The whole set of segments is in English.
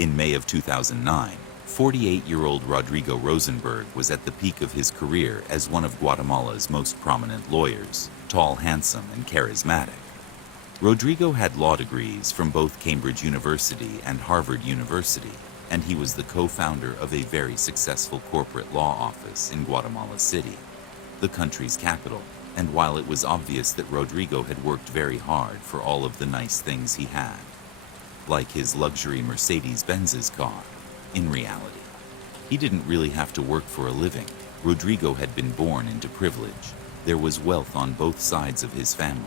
In May of 2009, 48-year-old Rodrigo Rosenberg was at the peak of his career as one of Guatemala's most prominent lawyers, tall, handsome, and charismatic. Rodrigo had law degrees from both Cambridge University and Harvard University, and he was the co-founder of a very successful corporate law office in Guatemala City, the country's capital. And while it was obvious that Rodrigo had worked very hard for all of the nice things he had, like his luxury Mercedes-Benz's car, in reality, he didn't really have to work for a living. Rodrigo had been born into privilege. There was wealth on both sides of his family.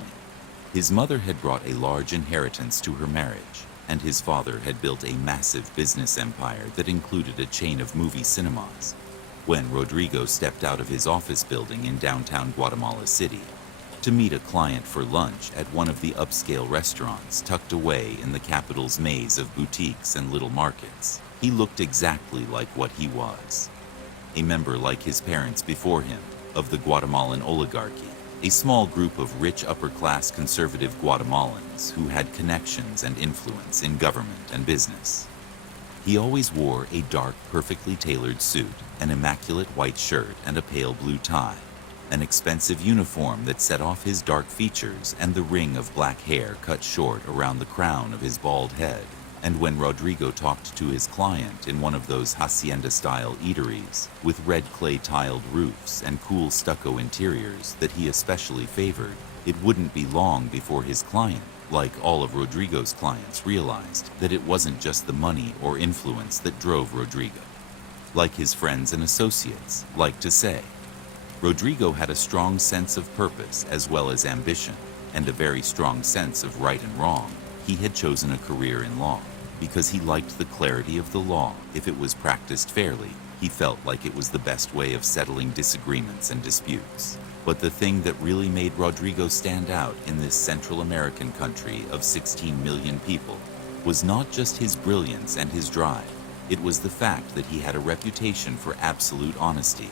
His mother had brought a large inheritance to her marriage, and his father had built a massive business empire that included a chain of movie cinemas. When Rodrigo stepped out of his office building in downtown Guatemala City to meet a client for lunch at one of the upscale restaurants tucked away in the capital's maze of boutiques and little markets, he looked exactly like what he was. A member like his parents before him, of the Guatemalan oligarchy, a small group of rich upper-class conservative Guatemalans who had connections and influence in government and business. He always wore a dark, perfectly tailored suit, an immaculate white shirt, and a pale blue tie, an expensive uniform that set off his dark features and the ring of black hair cut short around the crown of his bald head. And when Rodrigo talked to his client in one of those hacienda-style eateries with red clay-tiled roofs and cool stucco interiors that he especially favored, it wouldn't be long before his client, like all of Rodrigo's clients, realized that it wasn't just the money or influence that drove Rodrigo. Like his friends and associates like to say, Rodrigo had a strong sense of purpose as well as ambition, and a very strong sense of right and wrong. He had chosen a career in law because he liked the clarity of the law. If it was practiced fairly, he felt like it was the best way of settling disagreements and disputes. But the thing that really made Rodrigo stand out in this Central American country of 16 million people was not just his brilliance and his drive. It was the fact that he had a reputation for absolute honesty,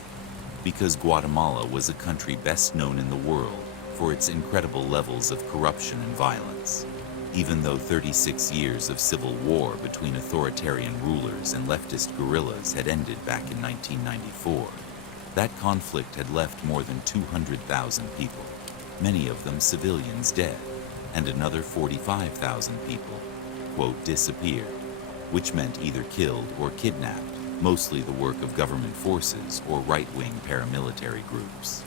because Guatemala was a country best known in the world for its incredible levels of corruption and violence. Even though 36 years of civil war between authoritarian rulers and leftist guerrillas had ended back in 1994, that conflict had left more than 200,000 people, many of them civilians, dead, and another 45,000 people, quote, disappeared, which meant either killed or kidnapped, mostly the work of government forces or right-wing paramilitary groups.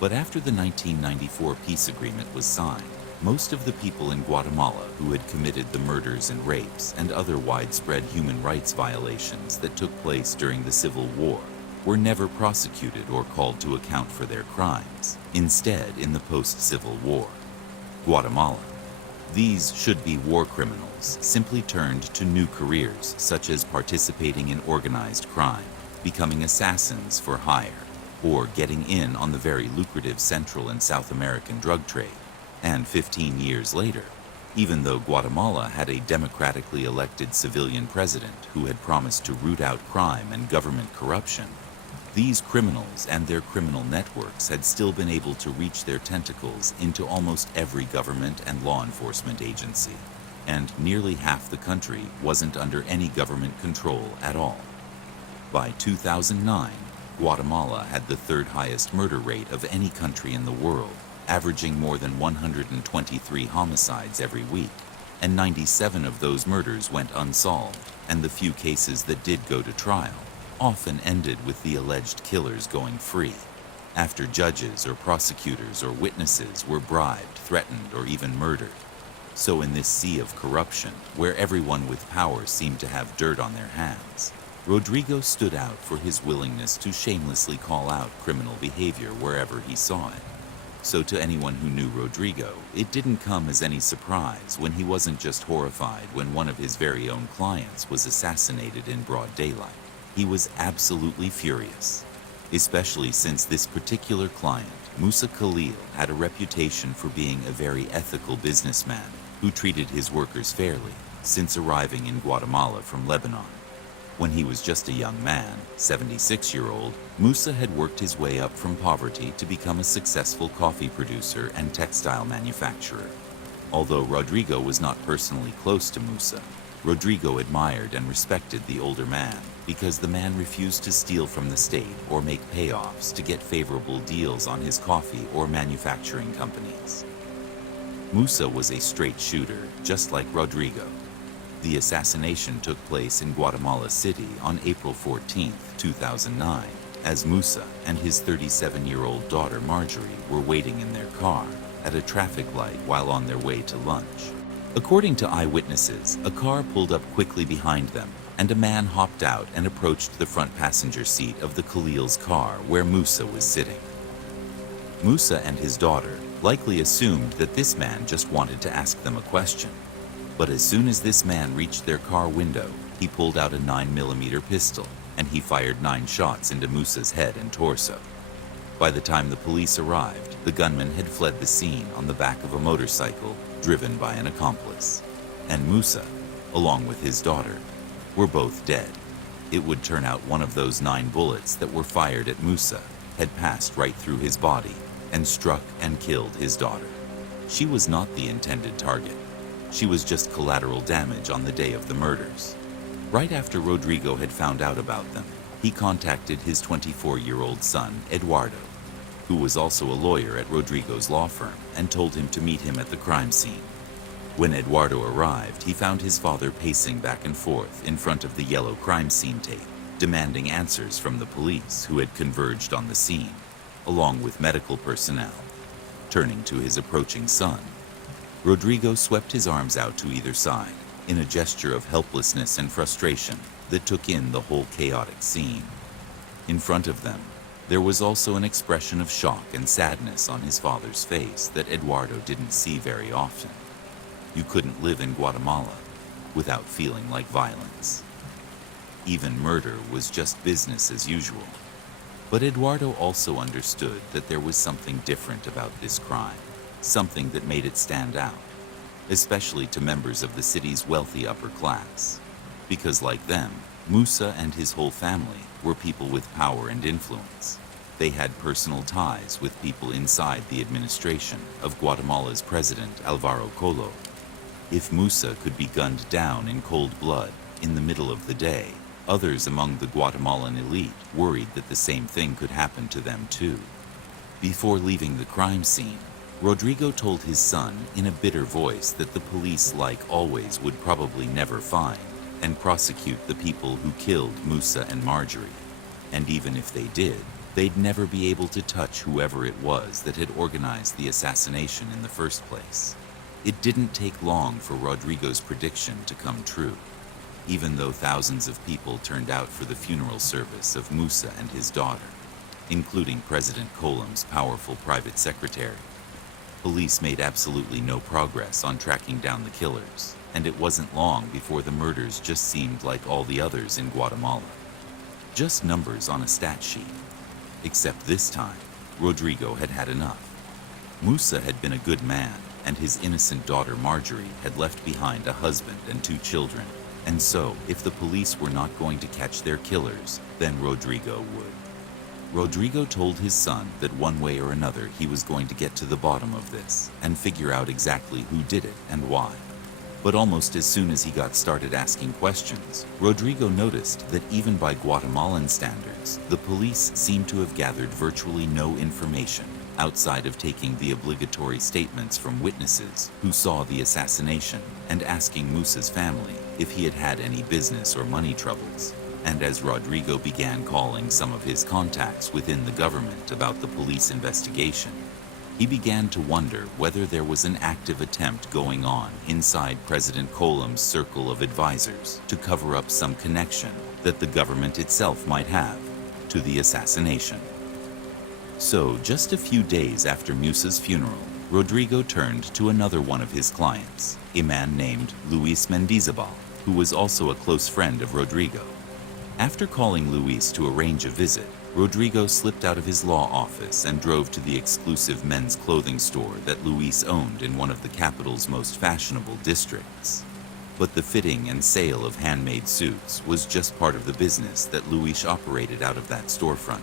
But after the 1994 peace agreement was signed, most of the people in Guatemala who had committed the murders and rapes and other widespread human rights violations that took place during the Civil War were never prosecuted or called to account for their crimes. Instead, in the post-Civil War Guatemala, these should-be war criminals simply turned to new careers, such as participating in organized crime, becoming assassins for hire, or getting in on the very lucrative Central and South American drug trade. And 15 years later, even though Guatemala had a democratically elected civilian president who had promised to root out crime and government corruption, these criminals and their criminal networks had still been able to reach their tentacles into almost every government and law enforcement agency, and nearly half the country wasn't under any government control at all. By 2009, Guatemala had the third highest murder rate of any country in the world, averaging more than 123 homicides every week, and 97 of those murders went unsolved, and the few cases that did go to trial often ended with the alleged killers going free, after judges or prosecutors or witnesses were bribed, threatened, or even murdered. So in this sea of corruption, where everyone with power seemed to have dirt on their hands, Rodrigo stood out for his willingness to shamelessly call out criminal behavior wherever he saw it. So to anyone who knew Rodrigo, it didn't come as any surprise when he wasn't just horrified when one of his very own clients was assassinated in broad daylight. He was absolutely furious, especially since this particular client, Musa Khalil, had a reputation for being a very ethical businessman who treated his workers fairly since arriving in Guatemala from Lebanon. When he was just a young man, 76-year-old, Musa had worked his way up from poverty to become a successful coffee producer and textile manufacturer. Although Rodrigo was not personally close to Musa, Rodrigo admired and respected the older man because the man refused to steal from the state or make payoffs to get favorable deals on his coffee or manufacturing companies. Musa was a straight shooter, just like Rodrigo. The assassination took place in Guatemala City on April 14, 2009, as Musa and his 37-year-old daughter Marjorie were waiting in their car at a traffic light while on their way to lunch. According to eyewitnesses, a car pulled up quickly behind them, and a man hopped out and approached the front passenger seat of the Khalil's car where Musa was sitting. Musa and his daughter likely assumed that this man just wanted to ask them a question. But as soon as this man reached their car window, he pulled out a 9mm pistol, and he fired 9 shots into Musa's head and torso. By the time the police arrived, the gunman had fled the scene on the back of a motorcycle driven by an accomplice. And Musa, along with his daughter, were both dead. It would turn out one of those 9 bullets that were fired at Musa had passed right through his body and struck and killed his daughter. She was not the intended target. She was just collateral damage on the day of the murders. Right after Rodrigo had found out about them, he contacted his 24-year-old son, Eduardo, who was also a lawyer at Rodrigo's law firm, and told him to meet him at the crime scene. When Eduardo arrived, he found his father pacing back and forth in front of the yellow crime scene tape, demanding answers from the police who had converged on the scene, along with medical personnel. Turning to his approaching son, Rodrigo swept his arms out to either side in a gesture of helplessness and frustration that took in the whole chaotic scene. In front of them, there was also an expression of shock and sadness on his father's face that Eduardo didn't see very often. You couldn't live in Guatemala without feeling like violence. Even murder was just business as usual. But Eduardo also understood that there was something different about this crime, something that made it stand out, especially to members of the city's wealthy upper class. Because like them, Musa and his whole family were people with power and influence. They had personal ties with people inside the administration of Guatemala's president Alvaro Colo. If Musa could be gunned down in cold blood in the middle of the day, others among the Guatemalan elite worried that the same thing could happen to them too. Before leaving the crime scene, Rodrigo told his son in a bitter voice that the police, like always, would probably never find and prosecute the people who killed Musa and Marjorie. And even if they did, they'd never be able to touch whoever it was that had organized the assassination in the first place. It didn't take long for Rodrigo's prediction to come true. Even though thousands of people turned out for the funeral service of Musa and his daughter, including President Colom's powerful private secretary, police made absolutely no progress on tracking down the killers, and it wasn't long before the murders just seemed like all the others in Guatemala. Just numbers on a stat sheet. Except this time, Rodrigo had had enough. Musa had been a good man, and his innocent daughter Marjorie had left behind a husband and 2 children. And so, if the police were not going to catch their killers, then Rodrigo would. Rodrigo told his son that one way or another he was going to get to the bottom of this and figure out exactly who did it and why. But almost as soon as he got started asking questions, Rodrigo noticed that even by Guatemalan standards, the police seemed to have gathered virtually no information outside of taking the obligatory statements from witnesses who saw the assassination and asking Musa's family if he had had any business or money troubles. And as Rodrigo began calling some of his contacts within the government about the police investigation, he began to wonder whether there was an active attempt going on inside President Colom's circle of advisors to cover up some connection that the government itself might have to the assassination. So, just a few days after Musa's funeral, Rodrigo turned to another one of his clients, a man named Luis Mendizabal, who was also a close friend of Rodrigo. After calling Luis to arrange a visit, Rodrigo slipped out of his law office and drove to the exclusive men's clothing store that Luis owned in one of the capital's most fashionable districts. But the fitting and sale of handmade suits was just part of the business that Luis operated out of that storefront.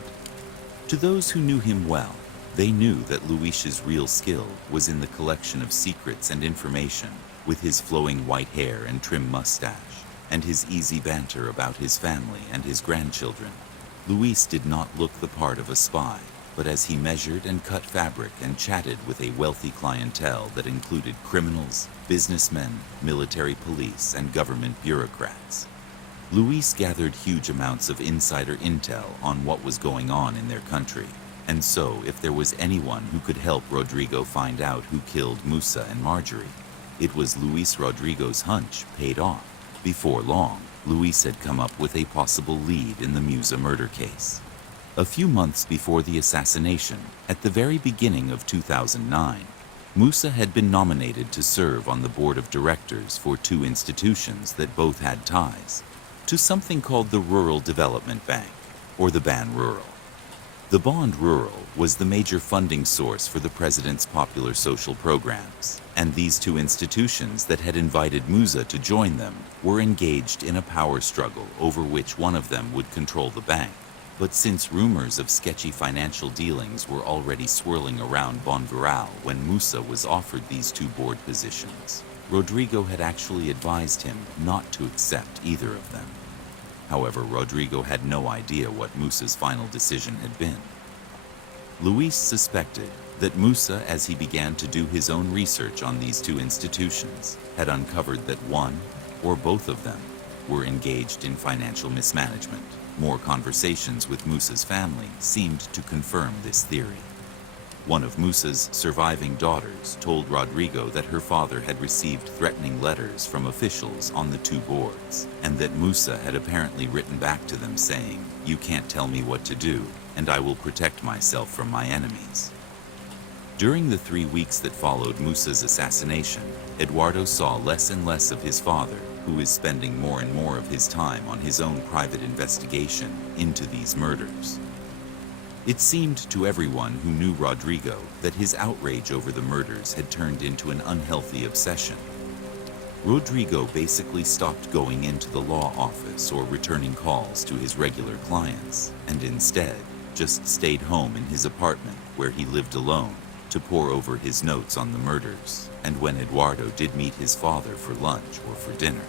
To those who knew him well, they knew that Luis's real skill was in the collection of secrets and information with his flowing white hair and trim mustache, and his easy banter about his family and his grandchildren. Luis did not look the part of a spy, but as he measured and cut fabric and chatted with a wealthy clientele that included criminals, businessmen, military police, and government bureaucrats, Luis gathered huge amounts of insider intel on what was going on in their country. And so, if there was anyone who could help Rodrigo find out who killed Musa and Marjorie, it was Luis. Rodrigo's hunch paid off. Before long, Luis had come up with a possible lead in the Musa murder case. A few months before the assassination, at the very beginning of 2009, Musa had been nominated to serve on the board of directors for two institutions that both had ties to something called the Rural Development Bank, or the Ban Rural. The Bond Rural was the major funding source for the president's popular social programs, and these two institutions that had invited Musa to join them were engaged in a power struggle over which one of them would control the bank. But since rumors of sketchy financial dealings were already swirling around Bond Rural when Musa was offered these two board positions, Rodrigo had actually advised him not to accept either of them. However, Rodrigo had no idea what Musa's final decision had been. Luis suspected that Musa, as he began to do his own research on these two institutions, had uncovered that one, or both of them, were engaged in financial mismanagement. More conversations with Musa's family seemed to confirm this theory. One of Musa's surviving daughters told Rodrigo that her father had received threatening letters from officials on the two boards, and that Musa had apparently written back to them saying, "You can't tell me what to do, and I will protect myself from my enemies." During the 3 weeks that followed Musa's assassination, Eduardo saw less and less of his father, who is spending more and more of his time on his own private investigation into these murders. It seemed to everyone who knew Rodrigo that his outrage over the murders had turned into an unhealthy obsession. Rodrigo basically stopped going into the law office or returning calls to his regular clients, and instead just stayed home in his apartment where he lived alone to pore over his notes on the murders, and when Eduardo did meet his father for lunch or for dinner.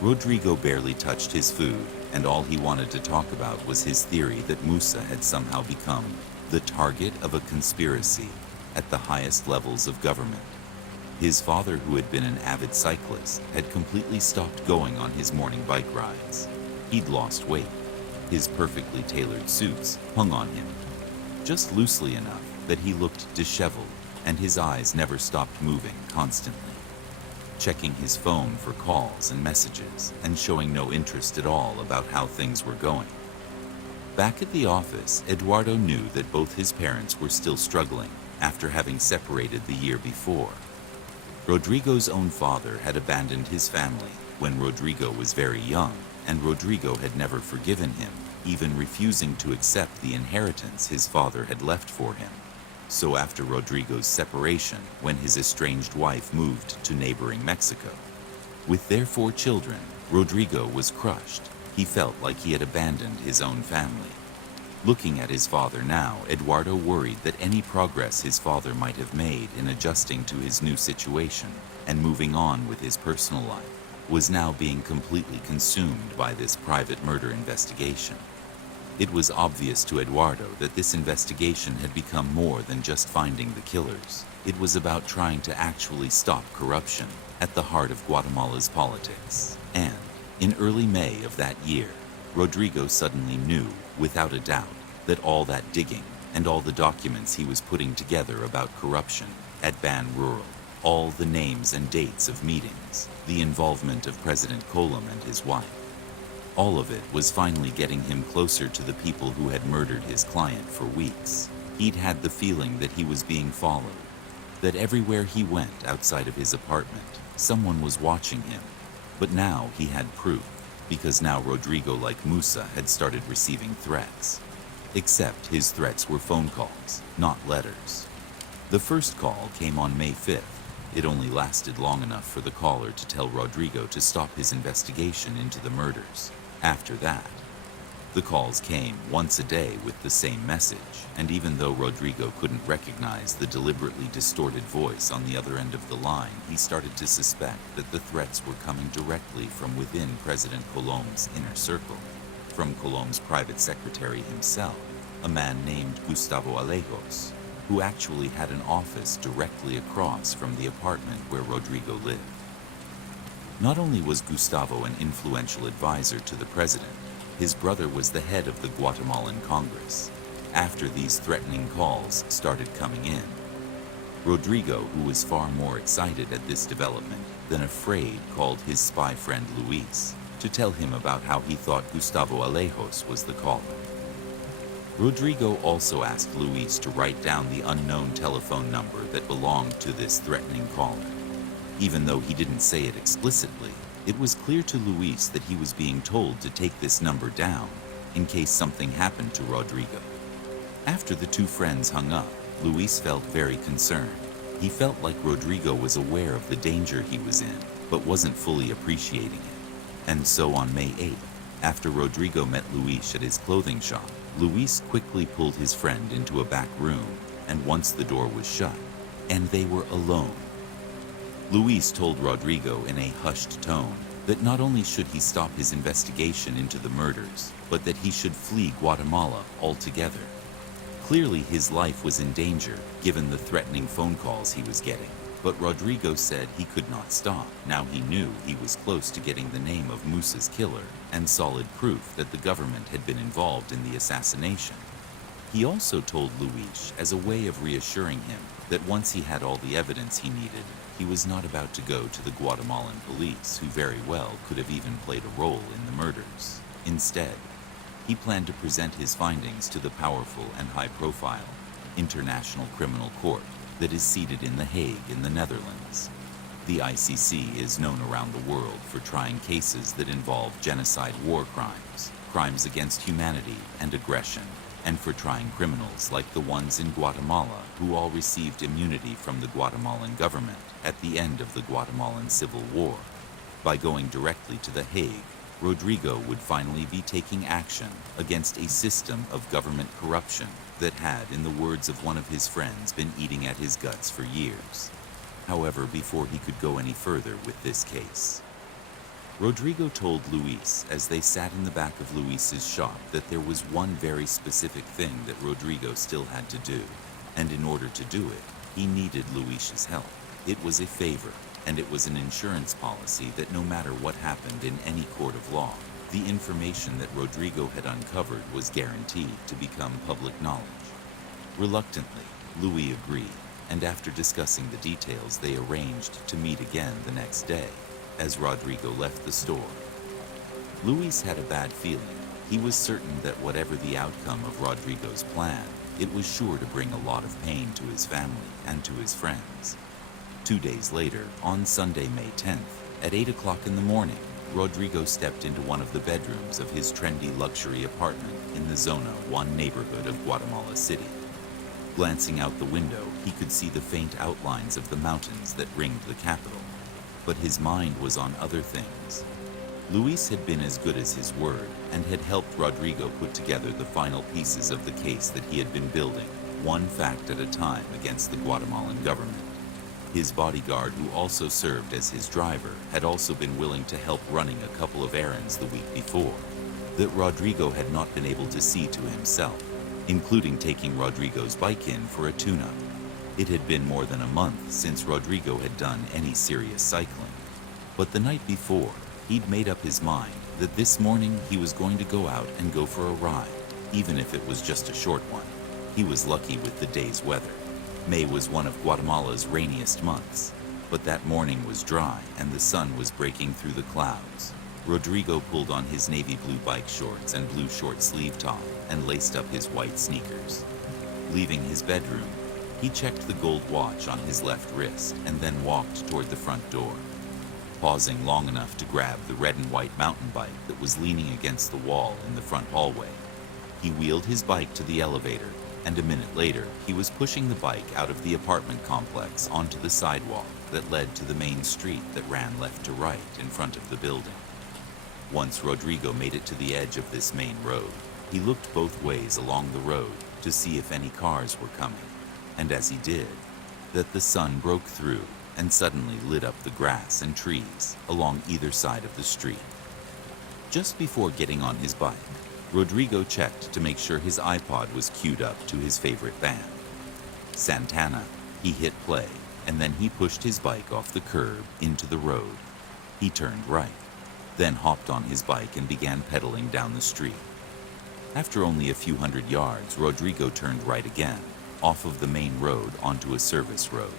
Rodrigo barely touched his food, and all he wanted to talk about was his theory that Musa had somehow become the target of a conspiracy at the highest levels of government. His father, who had been an avid cyclist, had completely stopped going on his morning bike rides. He'd lost weight. His perfectly tailored suits hung on him, just loosely enough that he looked disheveled, and his eyes never stopped moving constantly, checking his phone for calls and messages, and showing no interest at all about how things were going. Back at the office, Eduardo knew that both his parents were still struggling after having separated the year before. Rodrigo's own father had abandoned his family when Rodrigo was very young, and Rodrigo had never forgiven him, even refusing to accept the inheritance his father had left for him. So after Rodrigo's separation, when his estranged wife moved to neighboring Mexico, with their 4 children, Rodrigo was crushed. He felt like he had abandoned his own family. Looking at his father now, Eduardo worried that any progress his father might have made in adjusting to his new situation and moving on with his personal life was now being completely consumed by this private murder investigation. It was obvious to Eduardo that this investigation had become more than just finding the killers. It was about trying to actually stop corruption at the heart of Guatemala's politics. And in early May of that year, Rodrigo suddenly knew, without a doubt, that all that digging and all the documents he was putting together about corruption at Ban Rural, all the names and dates of meetings, the involvement of President Colom and his wife, all of it was finally getting him closer to the people who had murdered his client for weeks. He'd had the feeling that he was being followed, that everywhere he went outside of his apartment, someone was watching him. But now he had proof, because now Rodrigo, like Musa, had started receiving threats. Except his threats were phone calls, not letters. The first call came on May 5th. It only lasted long enough for the caller to tell Rodrigo to stop his investigation into the murders. After that, The calls came once a day with the same message, and even though Rodrigo couldn't recognize the deliberately distorted voice on the other end of the line, he started to suspect that the threats were coming directly from within President Colom's inner circle, from Colom's private secretary himself, a man named Gustavo Alejos, who actually had an office directly across from the apartment where Rodrigo lived. Not only was Gustavo an influential advisor to the president, his brother was the head of the Guatemalan Congress. After these threatening calls started coming in, Rodrigo, who was far more excited at this development than afraid, called his spy friend Luis to tell him about how he thought Gustavo Alejos was the caller. Rodrigo also asked Luis to write down the unknown telephone number that belonged to this threatening caller. Even though he didn't say it explicitly, it was clear to Luis that he was being told to take this number down in case something happened to Rodrigo. After the two friends hung up, Luis felt very concerned. He felt like Rodrigo was aware of the danger he was in, but wasn't fully appreciating it. And so on May 8th, after Rodrigo met Luis at his clothing shop, Luis quickly pulled his friend into a back room, and once the door was shut, and they were alone, Luis told Rodrigo in a hushed tone that not only should he stop his investigation into the murders, but that he should flee Guatemala altogether. Clearly his life was in danger given the threatening phone calls he was getting, but Rodrigo said he could not stop. Now he knew he was close to getting the name of Musa's killer and solid proof that the government had been involved in the assassination. He also told Luis as a way of reassuring him that once he had all the evidence he needed, he was not about to go to the Guatemalan police, who very well could have even played a role in the murders. Instead, he planned to present his findings to the powerful and high-profile International Criminal Court that is seated in The Hague in the Netherlands. The ICC is known around the world for trying cases that involve genocide, war crimes, crimes against humanity, and aggression, and for trying criminals like the ones in Guatemala who all received immunity from the Guatemalan government at the end of the Guatemalan Civil War. By going directly to The Hague, Rodrigo would finally be taking action against a system of government corruption that had, in the words of one of his friends, been eating at his guts for years. However, before he could go any further with this case, Rodrigo told Luis as they sat in the back of Luis's shop that there was one very specific thing that Rodrigo still had to do, and in order to do it, he needed Luis's help. It was a favor, and it was an insurance policy that no matter what happened in any court of law, the information that Rodrigo had uncovered was guaranteed to become public knowledge. Reluctantly, Luis agreed, and after discussing the details, they arranged to meet again the next day. As Rodrigo left the store, Luis had a bad feeling. He was certain that whatever the outcome of Rodrigo's plan, it was sure to bring a lot of pain to his family and to his friends. 2 days later, on Sunday, May 10th, at 8 o'clock in the morning, Rodrigo stepped into one of the bedrooms of his trendy luxury apartment in the Zona 1 neighborhood of Guatemala City. Glancing out the window, he could see the faint outlines of the mountains that ringed the capital. But his mind was on other things. Luis had been as good as his word and had helped Rodrigo put together the final pieces of the case that he had been building, one fact at a time, against the Guatemalan government. His bodyguard, who also served as his driver, had also been willing to help running a couple of errands the week before that Rodrigo had not been able to see to himself, including taking Rodrigo's bike in for a tune-up. It had been more than a month since Rodrigo had done any serious cycling, but the night before, he'd made up his mind that this morning he was going to go out and go for a ride, even if it was just a short one. He was lucky with the day's weather. May was one of Guatemala's rainiest months, but that morning was dry and the sun was breaking through the clouds. Rodrigo pulled on his navy blue bike shorts and blue short sleeve top and laced up his white sneakers. Leaving his bedroom, he checked the gold watch on his left wrist and then walked toward the front door, pausing long enough to grab the red and white mountain bike that was leaning against the wall in the front hallway. He wheeled his bike to the elevator, and a minute later, he was pushing the bike out of the apartment complex onto the sidewalk that led to the main street that ran left to right in front of the building. Once Rodrigo made it to the edge of this main road, he looked both ways along the road to see if any cars were coming, and as he did, that the sun broke through and suddenly lit up the grass and trees along either side of the street. Just before getting on his bike, Rodrigo checked to make sure his iPod was queued up to his favorite band, Santana. He hit play, and then he pushed his bike off the curb into the road. He turned right, then hopped on his bike and began pedaling down the street. After only a few hundred yards, Rodrigo turned right again, off of the main road onto a service road.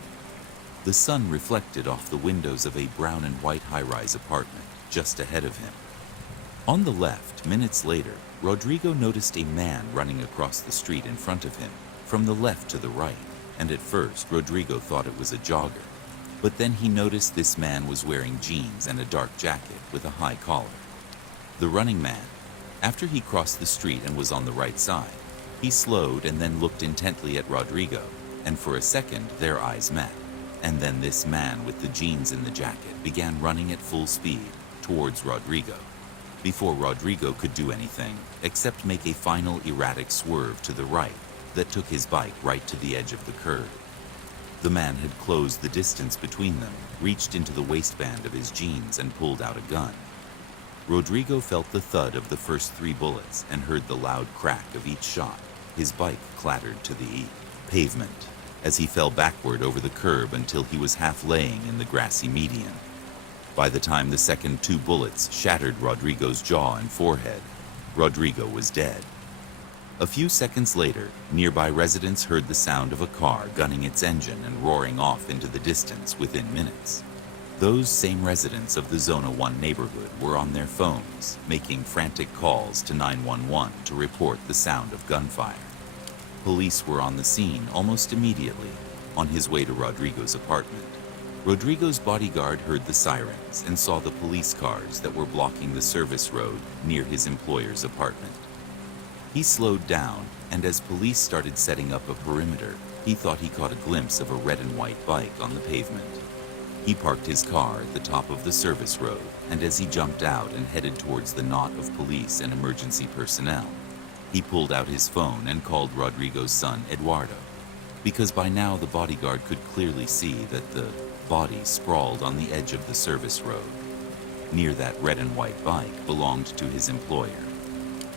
The sun reflected off the windows of a brown and white high-rise apartment just ahead of him. On the left, minutes later, Rodrigo noticed a man running across the street in front of him, from the left to the right, and at first Rodrigo thought it was a jogger. But then he noticed this man was wearing jeans and a dark jacket with a high collar. The running man, after he crossed the street and was on the right side, he slowed and then looked intently at Rodrigo, and for a second their eyes met. And then this man with the jeans and the jacket began running at full speed towards Rodrigo, before Rodrigo could do anything except make a final erratic swerve to the right that took his bike right to the edge of the curb. The man had closed the distance between them, reached into the waistband of his jeans and pulled out a gun. Rodrigo felt the thud of the first 3 bullets and heard the loud crack of each shot. His bike clattered to the pavement as he fell backward over the curb until he was half laying in the grassy median. By the time the second 2 bullets shattered Rodrigo's jaw and forehead, Rodrigo was dead. A few seconds later, nearby residents heard the sound of a car gunning its engine and roaring off into the distance within minutes. Those same residents of the Zona 1 neighborhood were on their phones, making frantic calls to 911 to report the sound of gunfire. Police were on the scene almost immediately, on his way to Rodrigo's apartment. Rodrigo's bodyguard heard the sirens and saw the police cars that were blocking the service road near his employer's apartment. He slowed down, and as police started setting up a perimeter, he thought he caught a glimpse of a red and white bike on the pavement. He parked his car at the top of the service road, and as he jumped out and headed towards the knot of police and emergency personnel, he pulled out his phone and called Rodrigo's son, Eduardo, because by now the bodyguard could clearly see that the body sprawled on the edge of the service road. Near that red and white bike belonged to his employer.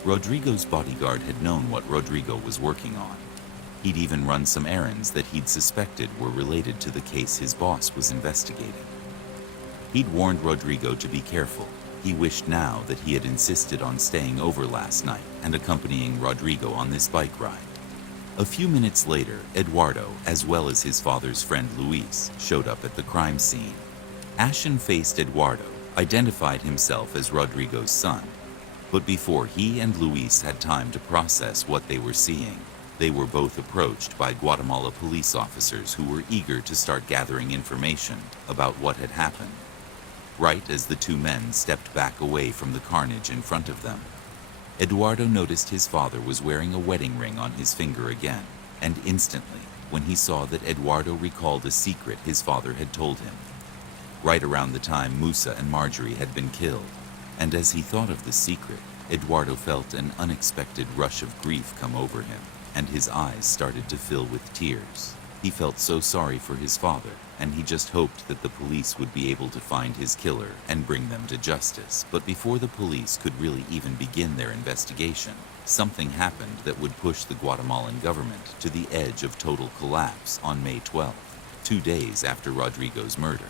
Rodrigo's bodyguard had known what Rodrigo was working on. He'd even run some errands that he'd suspected were related to the case his boss was investigating. He'd warned Rodrigo to be careful. He wished now that he had insisted on staying over last night and accompanying Rodrigo on this bike ride. A few minutes later, Eduardo, as well as his father's friend Luis, showed up at the crime scene. Ashen-faced Eduardo identified himself as Rodrigo's son, but before he and Luis had time to process what they were seeing, they were both approached by Guatemala police officers who were eager to start gathering information about what had happened. Right as the 2 men stepped back away from the carnage in front of them, Eduardo noticed his father was wearing a wedding ring on his finger again, and instantly, when he saw that Eduardo recalled a secret his father had told him, right around the time Musa and Marjorie had been killed, and as he thought of the secret, Eduardo felt an unexpected rush of grief come over him, and his eyes started to fill with tears. He felt so sorry for his father, and he just hoped that the police would be able to find his killer and bring them to justice. But before the police could really even begin their investigation, something happened that would push the Guatemalan government to the edge of total collapse on May 12th, 2 days after Rodrigo's murder.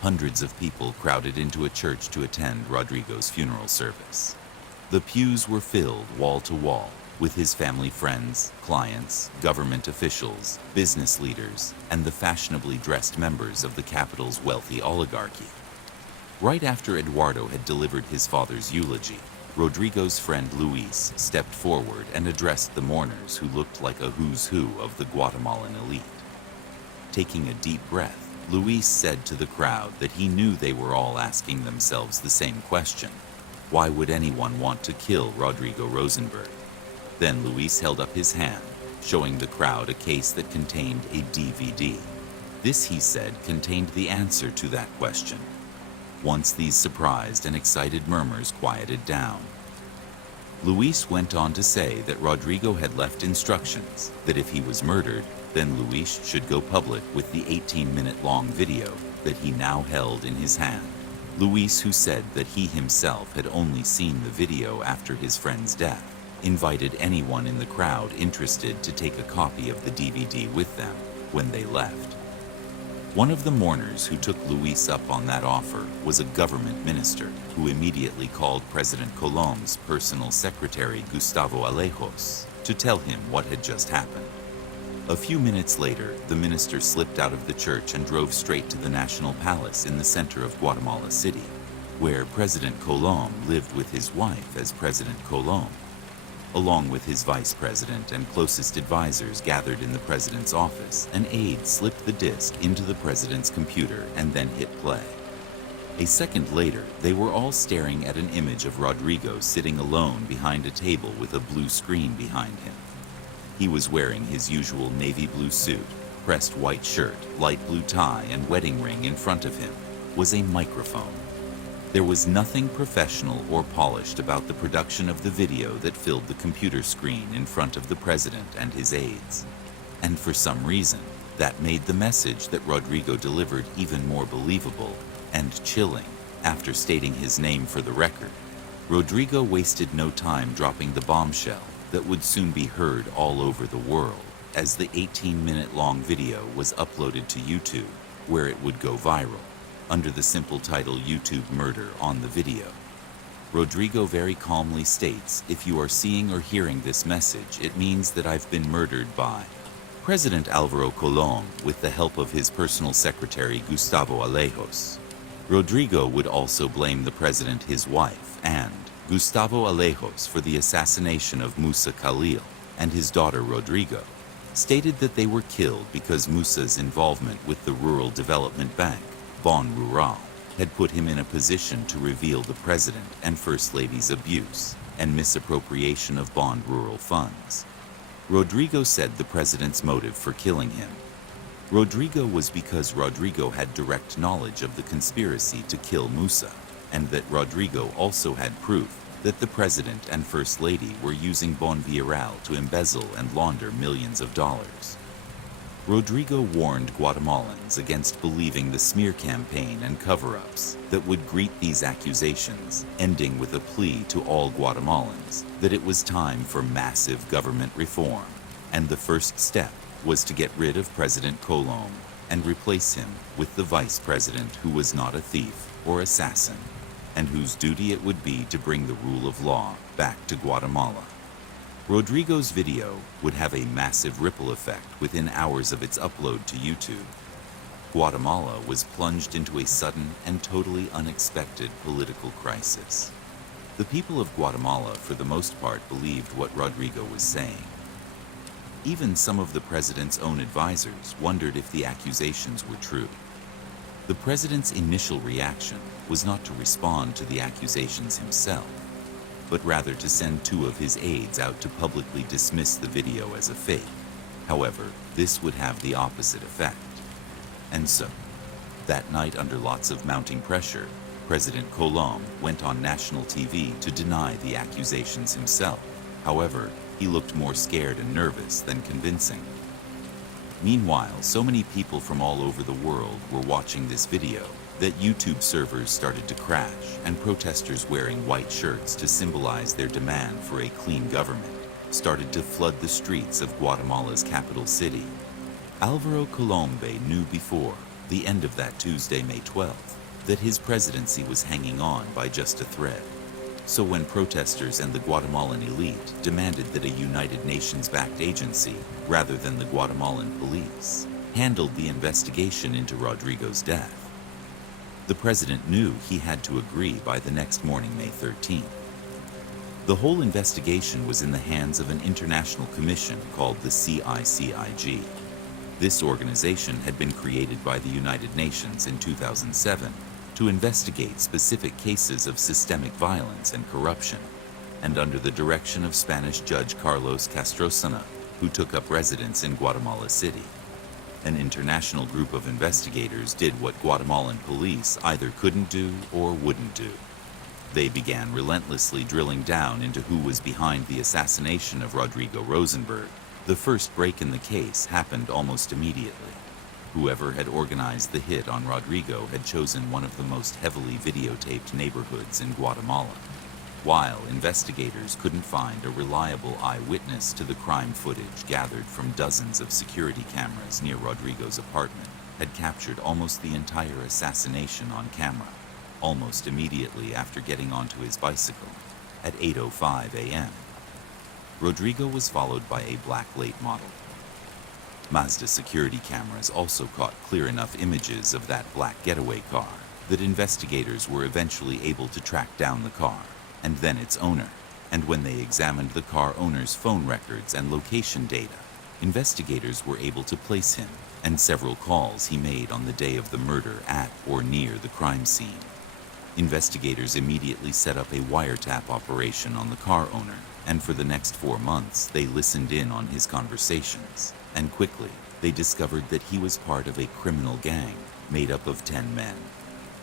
Hundreds of people crowded into a church to attend Rodrigo's funeral service. The pews were filled wall to wall with his family friends, clients, government officials, business leaders, and the fashionably dressed members of the capital's wealthy oligarchy. Right after Eduardo had delivered his father's eulogy, Rodrigo's friend Luis stepped forward and addressed the mourners who looked like a who's who of the Guatemalan elite. Taking a deep breath, Luis said to the crowd that he knew they were all asking themselves the same question: why would anyone want to kill Rodrigo Rosenberg? Then Luis held up his hand, showing the crowd a case that contained a DVD. This, he said, contained the answer to that question. once these surprised and excited murmurs quieted down. Luis went on to say that Rodrigo had left instructions that if he was murdered, then Luis should go public with the 18-minute-long video that he now held in his hand. Luis, who said that he himself had only seen the video after his friend's death, invited anyone in the crowd interested to take a copy of the DVD with them when they left. One of the mourners who took Luis up on that offer was a government minister who immediately called President Colom's personal secretary Gustavo Alejos to tell him what had just happened. A few minutes later, the minister slipped out of the church and drove straight to the National Palace in the center of Guatemala City, where President Colom lived with his wife as President Colom. Along with his vice president and closest advisors gathered in the president's office, an aide slipped the disc into the president's computer and then hit play. A second later, they were all staring at an image of Rodrigo sitting alone behind a table with a blue screen behind him. He was wearing his usual navy blue suit, pressed white shirt, light blue tie, and wedding ring. In front of him was a microphone. There was nothing professional or polished about the production of the video that filled the computer screen in front of the president and his aides. And for some reason, that made the message that Rodrigo delivered even more believable and chilling. After stating his name for the record, Rodrigo wasted no time dropping the bombshell that would soon be heard all over the world, as the 18-minute-long video was uploaded to YouTube, where it would go viral under the simple title "YouTube Murder" on the video. Rodrigo very calmly states, "If you are seeing or hearing this message, it means that I've been murdered by President Alvaro Colom with the help of his personal secretary Gustavo Alejos." Rodrigo would also blame the president, his wife, and Gustavo Alejos for the assassination of Musa Khalil and his daughter Rodrigo, stated that they were killed because Musa's involvement with the Rural Development Bank, Bon Rural, had put him in a position to reveal the president and first lady's abuse and misappropriation of Bon Rural funds. Rodrigo said the president's motive for killing him. Rodrigo was because Rodrigo had direct knowledge of the conspiracy to kill Musa, and that Rodrigo also had proof that the president and first lady were using Bon Rural to embezzle and launder millions of dollars. Rodrigo warned Guatemalans against believing the smear campaign and cover-ups that would greet these accusations, ending with a plea to all Guatemalans that it was time for massive government reform, and the first step was to get rid of President Colom and replace him with the vice president who was not a thief or assassin, and whose duty it would be to bring the rule of law back to Guatemala. Rodrigo's video would have a massive ripple effect within hours of its upload to YouTube. Guatemala was plunged into a sudden and totally unexpected political crisis. The people of Guatemala, for the most part, believed what Rodrigo was saying. Even some of the president's own advisors wondered if the accusations were true. The president's initial reaction was not to respond to the accusations himself, but rather to send two of his aides out to publicly dismiss the video as a fake. However, this would have the opposite effect. And so, that night, under lots of mounting pressure, President Colom went on national TV to deny the accusations himself. However, he looked more scared and nervous than convincing. Meanwhile, so many people from all over the world were watching this video that YouTube servers started to crash, and protesters wearing white shirts to symbolize their demand for a clean government started to flood the streets of Guatemala's capital city. Alvaro Colombe knew before the end of that Tuesday, May 12th, that his presidency was hanging on by just a thread. So when protesters and the Guatemalan elite demanded that a United Nations-backed agency, rather than the Guatemalan police, handled the investigation into Rodrigo's death, the president knew he had to agree by the next morning, May 13th. The whole investigation was in the hands of an international commission called the CICIG. This organization had been created by the United Nations in 2007 to investigate specific cases of systemic violence and corruption, and under the direction of Spanish Judge Carlos Castrosana, who took up residence in Guatemala City. An international group of investigators did what Guatemalan police either couldn't do or wouldn't do. They began relentlessly drilling down into who was behind the assassination of Rodrigo Rosenberg. The first break in the case happened almost immediately. Whoever had organized the hit on Rodrigo had chosen one of the most heavily videotaped neighborhoods in Guatemala. While investigators couldn't find a reliable eyewitness to the crime footage gathered from dozens of security cameras near Rodrigo's apartment had captured almost the entire assassination on camera, almost immediately after getting onto his bicycle at 8:05 a.m. Rodrigo was followed by a black late model. Mazda security cameras also caught clear enough images of that black getaway car that investigators were eventually able to track down the car, and then its owner. And when they examined the car owner's phone records and location data, investigators were able to place him and several calls he made on the day of the murder at or near the crime scene. Investigators immediately set up a wiretap operation on the car owner, and for the next 4 months they listened in on his conversations. And quickly, they discovered that he was part of a criminal gang made up of 10 men,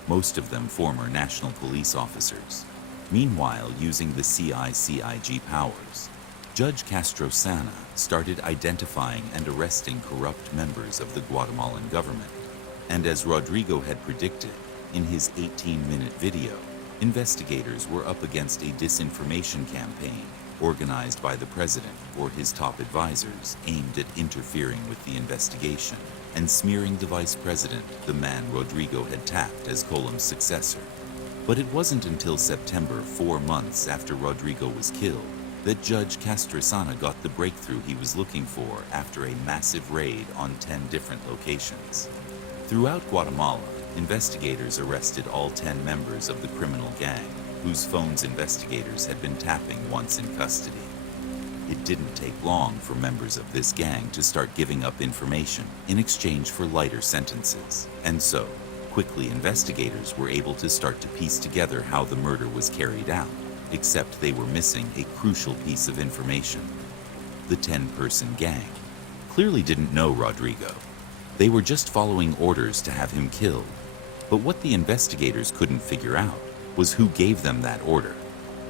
most of them former national police officers. Meanwhile, using the CICIG powers, Judge Castrosana started identifying and arresting corrupt members of the Guatemalan government. And as Rodrigo had predicted, in his 18-minute video, investigators were up against a disinformation campaign organized by the president or his top advisors aimed at interfering with the investigation and smearing the vice president, the man Rodrigo had tapped as Colom's successor. But it wasn't until September, 4 months after Rodrigo was killed, that Judge Castrosana got the breakthrough he was looking for after a massive raid on 10 different locations. Throughout Guatemala, investigators arrested all 10 members of the criminal gang, whose phones investigators had been tapping once in custody. It didn't take long for members of this gang to start giving up information in exchange for lighter sentences, and so, quickly investigators were able to start to piece together how the murder was carried out, except they were missing a crucial piece of information. The 10-person gang clearly didn't know Rodrigo. They were just following orders to have him killed. But what the investigators couldn't figure out was who gave them that order.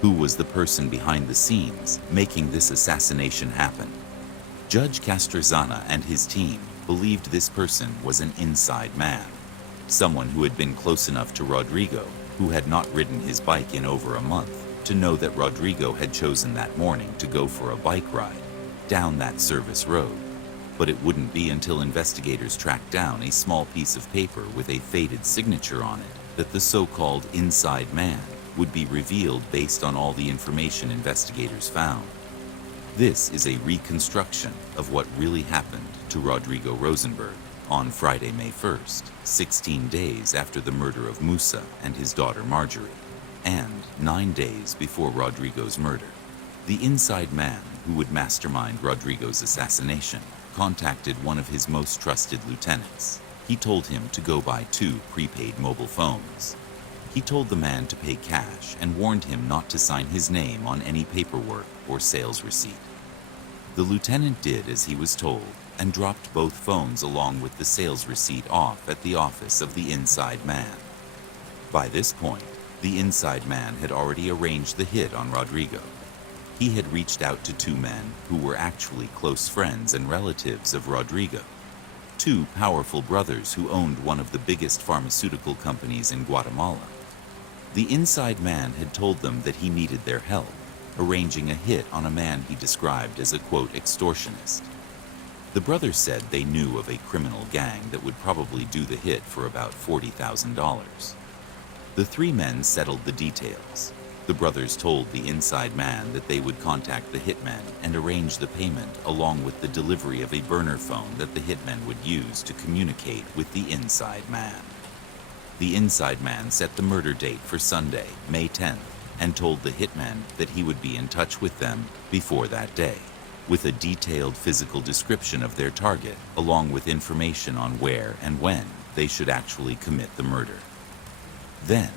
Who was the person behind the scenes making this assassination happen? Judge Castrosana and his team believed this person was an inside man, someone who had been close enough to Rodrigo, who had not ridden his bike in over a month, to know that Rodrigo had chosen that morning to go for a bike ride down that service road. But it wouldn't be until investigators tracked down a small piece of paper with a faded signature on it that the so-called inside man would be revealed based on all the information investigators found. This is a reconstruction of what really happened to Rodrigo Rosenberg on Friday, May 1st, 16 days after the murder of Musa and his daughter Marjorie, and 9 days before Rodrigo's murder. The inside man who would mastermind Rodrigo's assassination contacted one of his most trusted lieutenants. He told him to go buy 2 prepaid mobile phones. He told the man to pay cash and warned him not to sign his name on any paperwork or sales receipt. The lieutenant did as he was told and dropped both phones along with the sales receipt off at the office of the inside man. By this point, the inside man had already arranged the hit on Rodrigo. He had reached out to 2 men who were actually close friends and relatives of Rodrigo, 2 powerful brothers who owned one of the biggest pharmaceutical companies in Guatemala. The inside man had told them that he needed their help, arranging a hit on a man he described as a, quote, extortionist. The brothers said they knew of a criminal gang that would probably do the hit for about $40,000. The 3 men settled the details. The brothers told the inside man that they would contact the hitmen and arrange the payment along with the delivery of a burner phone that the hitmen would use to communicate with the inside man. The inside man set the murder date for Sunday, May 10th, and told the hitmen that he would be in touch with them before that day, with a detailed physical description of their target along with information on where and when they should actually commit the murder. Then,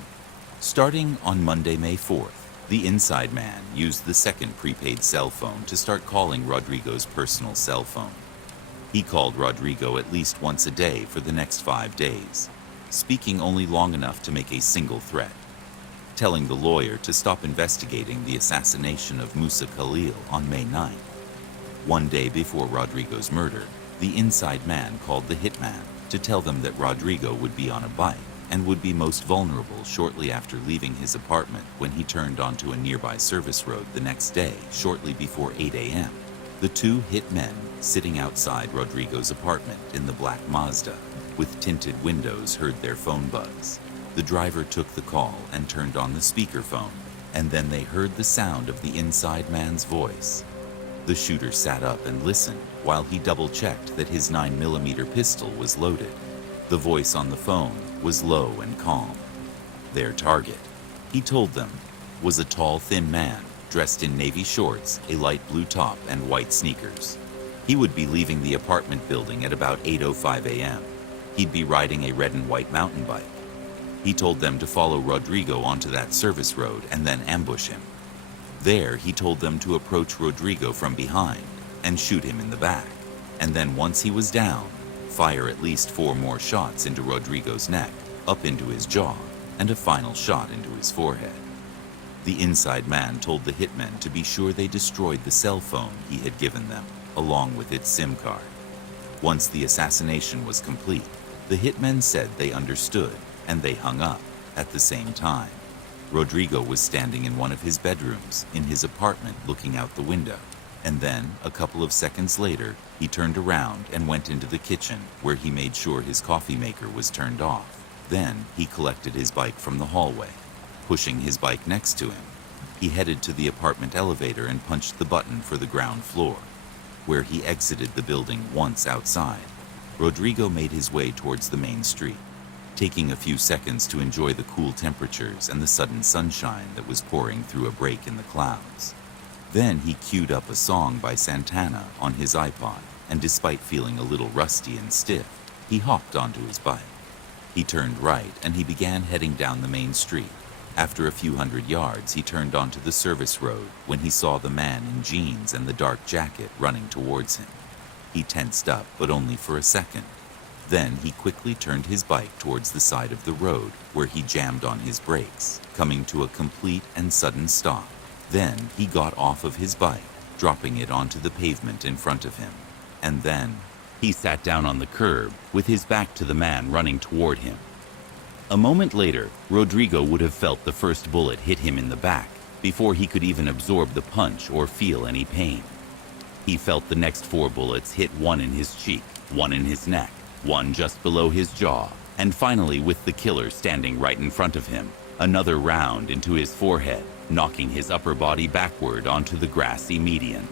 starting on Monday, May 4th, the inside man used the second prepaid cell phone to start calling Rodrigo's personal cell phone. He called Rodrigo at least once a day for the next 5 days, speaking only long enough to make a single threat, telling the lawyer to stop investigating the assassination of Musa Khalil on May 9th. One day before Rodrigo's murder, the inside man called the hitman to tell them that Rodrigo would be on a bike and would be most vulnerable shortly after leaving his apartment when he turned onto a nearby service road the next day, shortly before 8 a.m. The two hit men sitting outside Rodrigo's apartment in the black Mazda with tinted windows heard their phone buzz. The driver took the call and turned on the speakerphone, and then they heard the sound of the inside man's voice. The shooter sat up and listened while he double-checked that his 9mm pistol was loaded. The voice on the phone was low and calm. Their target, he told them, was a tall, thin man dressed in navy shorts, a light blue top, and white sneakers. He would be leaving the apartment building at about 8:05 a.m. He'd be riding a red and white mountain bike. He told them to follow Rodrigo onto that service road and then ambush him. There, he told them to approach Rodrigo from behind and shoot him in the back, and then once he was down, fire at least 4 more shots into Rodrigo's neck, up into his jaw, and a final shot into his forehead. The inside man told the hitmen to be sure they destroyed the cell phone he had given them, along with its SIM card. Once the assassination was complete, the hitmen said they understood, and they hung up at the same time. Rodrigo was standing in one of his bedrooms in his apartment looking out the window, and then, a couple of seconds later, he turned around and went into the kitchen where he made sure his coffee maker was turned off. Then, he collected his bike from the hallway. Pushing his bike next to him, he headed to the apartment elevator and punched the button for the ground floor. Where he exited the building once outside, Rodrigo made his way towards the main street, taking a few seconds to enjoy the cool temperatures and the sudden sunshine that was pouring through a break in the clouds. Then he queued up a song by Santana on his iPod, and despite feeling a little rusty and stiff, he hopped onto his bike. He turned right and he began heading down the main street. After a few hundred yards, he turned onto the service road when he saw the man in jeans and the dark jacket running towards him. He tensed up, but only for a second. Then he quickly turned his bike towards the side of the road where he jammed on his brakes, coming to a complete and sudden stop. Then he got off of his bike, dropping it onto the pavement in front of him. And then he sat down on the curb with his back to the man running toward him. A moment later, Rodrigo would have felt the first bullet hit him in the back before he could even absorb the punch or feel any pain. He felt the next 4 bullets hit one in his cheek, one in his neck, one just below his jaw, and finally, with the killer standing right in front of him, another round into his forehead, knocking his upper body backward onto the grassy median.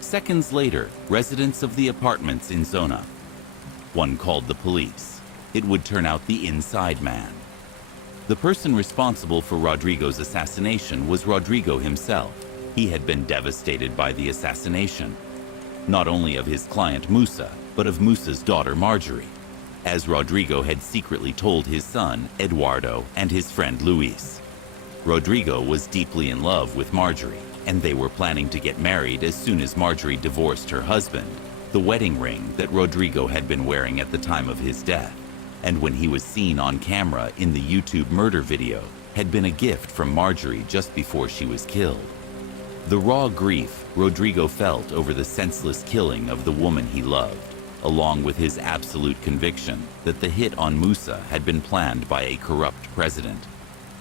Seconds later, residents of the apartments in Zona. One called the police. It would turn out the inside man. The person responsible for Rodrigo's assassination was Rodrigo himself. He had been devastated by the assassination, not only of his client Musa, but of Musa's daughter Marjorie, as Rodrigo had secretly told his son, Eduardo, and his friend Luis. Rodrigo was deeply in love with Marjorie, and they were planning to get married as soon as Marjorie divorced her husband, the wedding ring that Rodrigo had been wearing at the time of his death, and when he was seen on camera in the YouTube murder video, had been a gift from Marjorie just before she was killed. The raw grief Rodrigo felt over the senseless killing of the woman he loved, along with his absolute conviction that the hit on Musa had been planned by a corrupt president.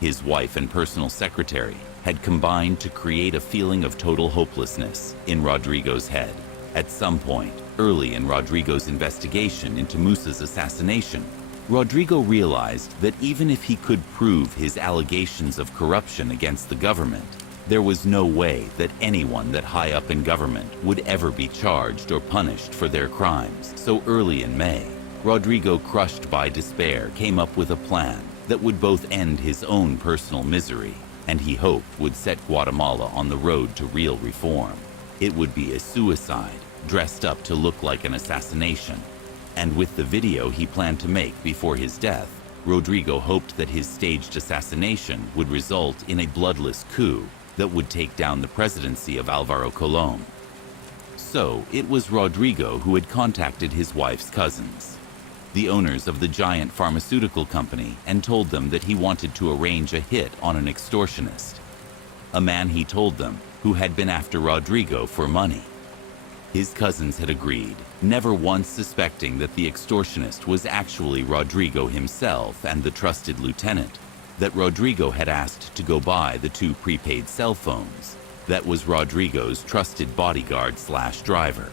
His wife and personal secretary had combined to create a feeling of total hopelessness in Rodrigo's head. At some point, early in Rodrigo's investigation into Musa's assassination, Rodrigo realized that even if he could prove his allegations of corruption against the government, there was no way that anyone that high up in government would ever be charged or punished for their crimes. So early in May, Rodrigo, crushed by despair, came up with a plan that would both end his own personal misery and he hoped would set Guatemala on the road to real reform. It would be a suicide, dressed up to look like an assassination. And with the video he planned to make before his death, Rodrigo hoped that his staged assassination would result in a bloodless coup that would take down the presidency of Álvaro Colón. So it was Rodrigo who had contacted his wife's cousins, the owners of the giant pharmaceutical company, and told them that he wanted to arrange a hit on an extortionist, a man, he told them, who had been after Rodrigo for money. His cousins had agreed, never once suspecting that the extortionist was actually Rodrigo himself and the trusted lieutenant, that Rodrigo had asked to go buy the 2 prepaid cell phones. That was Rodrigo's trusted bodyguard/driver.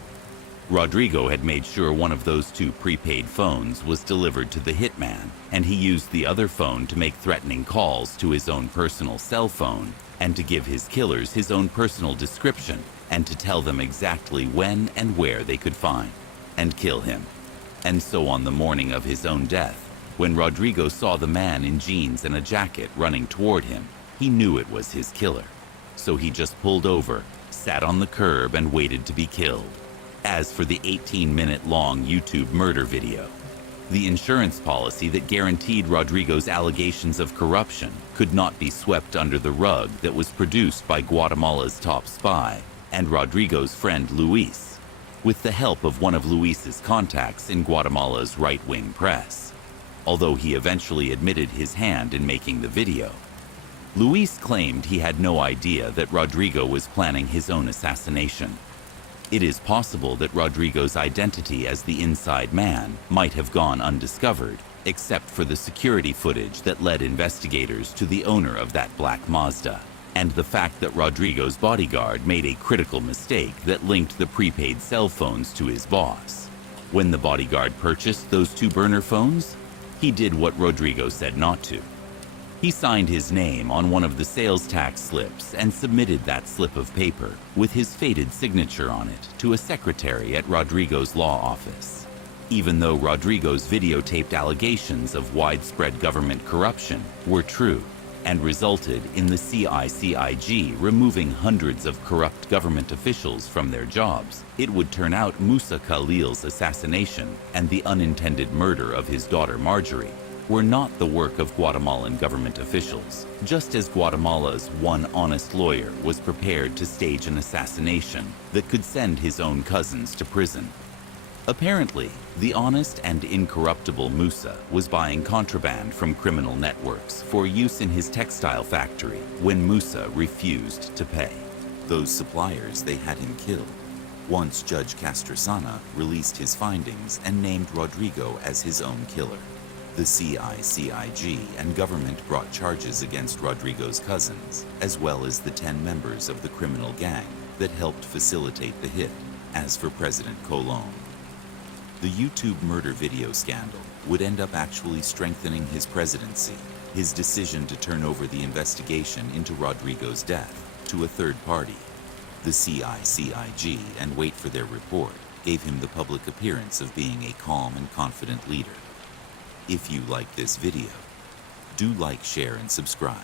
Rodrigo had made sure one of those 2 prepaid phones was delivered to the hitman, and he used the other phone to make threatening calls to his own personal cell phone and to give his killers his own personal description and to tell them exactly when and where they could find and kill him. And so on the morning of his own death, when Rodrigo saw the man in jeans and a jacket running toward him, he knew it was his killer. So he just pulled over, sat on the curb, and waited to be killed. As for the 18-minute-long YouTube murder video, the insurance policy that guaranteed Rodrigo's allegations of corruption could not be swept under the rug that was produced by Guatemala's top spy and Rodrigo's friend Luis, with the help of one of Luis's contacts in Guatemala's right-wing press, although he eventually admitted his hand in making the video. Luis claimed he had no idea that Rodrigo was planning his own assassination. It is possible that Rodrigo's identity as the inside man might have gone undiscovered, except for the security footage that led investigators to the owner of that black Mazda, and the fact that Rodrigo's bodyguard made a critical mistake that linked the prepaid cell phones to his boss. When the bodyguard purchased those 2 burner phones, he did what Rodrigo said not to. He signed his name on one of the sales tax slips and submitted that slip of paper with his faded signature on it to a secretary at Rodrigo's law office. Even though Rodrigo's videotaped allegations of widespread government corruption were true and resulted in the CICIG removing hundreds of corrupt government officials from their jobs, it would turn out Musa Khalil's assassination and the unintended murder of his daughter Marjorie were not the work of Guatemalan government officials, just as Guatemala's one honest lawyer was prepared to stage an assassination that could send his own cousins to prison. Apparently, the honest and incorruptible Musa was buying contraband from criminal networks for use in his textile factory when Musa refused to pay. Those suppliers, they had him killed. Once Judge Castrosana released his findings and named Rodrigo as his own killer. The CICIG and government brought charges against Rodrigo's cousins, as well as the 10 members of the criminal gang that helped facilitate the hit. As for President Colón, the YouTube murder video scandal would end up actually strengthening his presidency. His decision to turn over the investigation into Rodrigo's death to a third party, the CICIG, and wait for their report, gave him the public appearance of being a calm and confident leader. If you like this video, do like, share, and subscribe.